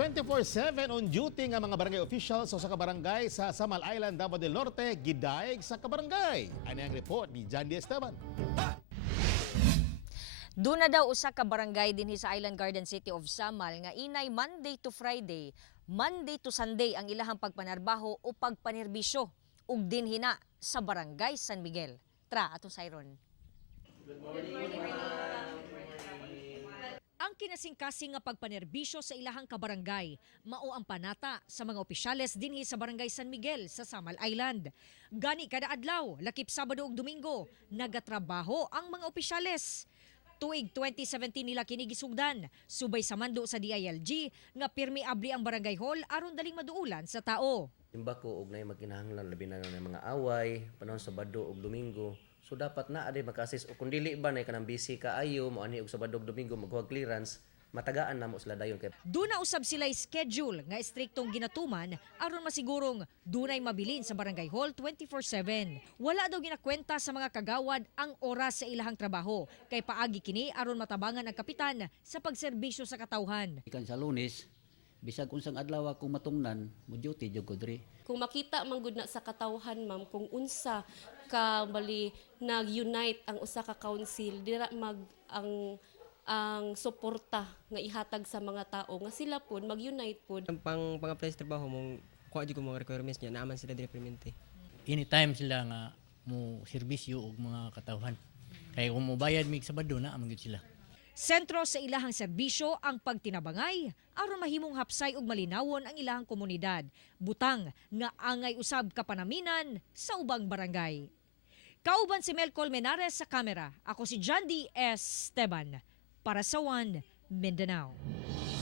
24/7 on duty nga mga barangay officials sa kabarangay sa Samal Island, Davao del Norte, gidaig sa kabarangay. Ano ang report ni John D. Esteban? Doon na daw usa ka barangay dinhi sa Island Garden City of Samal nga inay Monday to Friday, Monday to Sunday ang ilahang pagpanarbaho o pagpanerbisyo ug dinhina sa barangay San Miguel. Tra ato sayron. Ang kinasingkasing nga pagpanerbisyo sa ilahang kabarangay mao ang panata sa mga opisyales dinhi sa barangay San Miguel sa Samal Island. Gani kada adlaw, lakip Sabado ug Domingo, nagatrabaho ang mga opisyales. Tuig 2017 nila kini gisugdan, subay sa mando sa DILG nga pirmi abli ang barangay hall aron daling maduulan sa tao. Timba ko og nay magkinahanglan labi na ng mga away panahon Sabado ug Domingo. So dapat na aday makasis o kung dili ba nay kanang busy kaayo mo ani og Sabado ug Domingo maghuwag clearance, matagaan na mo sila dayon kay Doon na usab sila schedule nga istriktong ginatuman aron masigurong dunay mabilin sa barangay hall 24/7. Wala daw ginakwenta sa mga kagawad ang oras sa ilahang trabaho kay paagi kini aron matabangan ang kapitan sa pagserbisyo sa katawhan. Ikan sa Lunes, bisag unsang adlaw akong matungnan, mo duty jud ko diri. Kung makita man gud na sa katawhan ma'am kung unsa ka bali nag-unite ang usa ka council dira mag ang suporta nga ihatag sa mga tao nga sila pud mag-unite pud. Ang pang-apply sa trabaho mong kuha di ko mga requirements niya naaman sila dire permente. Anytime sila nga mo serbisyo og mga katawhan. Kaya kung mo bayad mig Sabado na amang sila. Sentro sa ilahang serbisyo ang pagtinabangay aron mahimong hapsay ug malinawon ang ilahang komunidad. Butang nga angay usab kapanaminan sa ubang barangay. Kauban si Mel Colmenares sa kamera. Ako si John D. Esteban para sa One Mindanao.